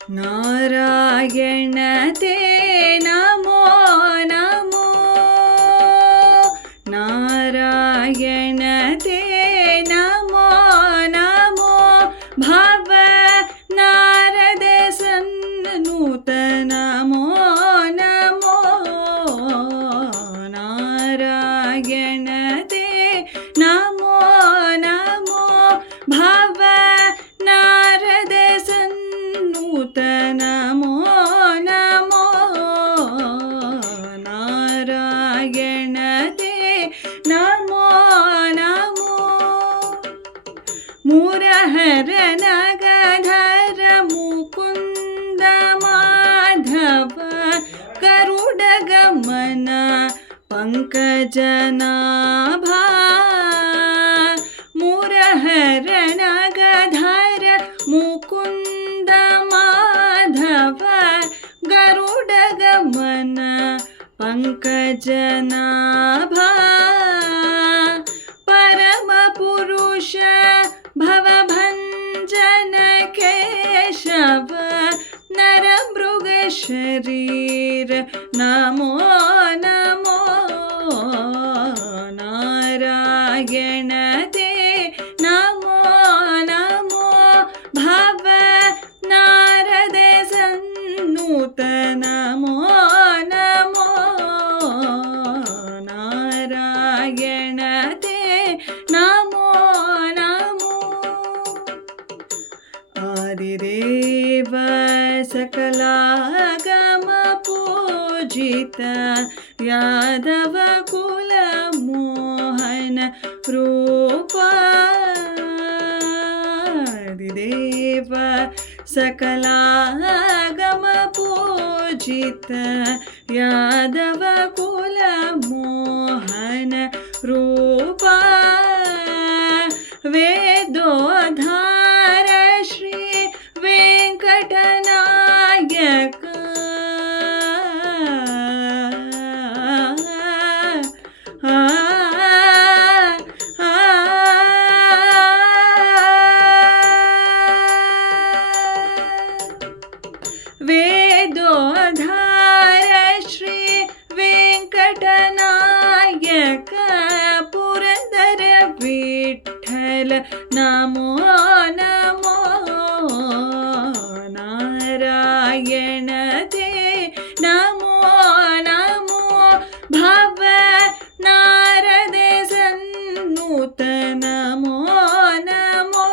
नारायण ते नमो नमो नारायण ते नमो नमो भव नारद सन्नुत नमो नमो नारायण ते नमो नमो भव नारद सन्नुत नमो नमो नारायण ते नमो नमो मुरहर नगधर मुकुंद माधव गरुडगमन पंकजनाभा मुरहर नगधर मुकुंद माधव गरुडगमन पंकजनाभा परम पुरुष भवभञ्जन केशव नरमृग शरीर नमो नमो नारायण ते नमो नमो भव नारद सन्नुत नमो नमो नारायण ते नमो नमो आदिदेव सकलागम पूजित यादव कुल मोहन रूप आदिदेव सकलागम पूजित यादव कुल मोहन रूप वेदोद्धार श्री वेंकटनायक वेदोद्धार श्री वेंकटनायक पुरंदर विठ्ठल नमो नमो नारायण ते नमो नमो भव नारद सन्नुत नमो नमो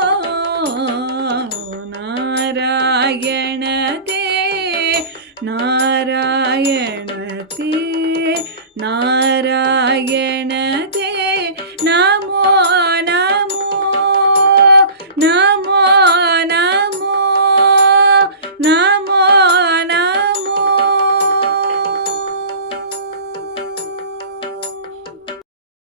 नारायण ते नारायण ते नारायण ते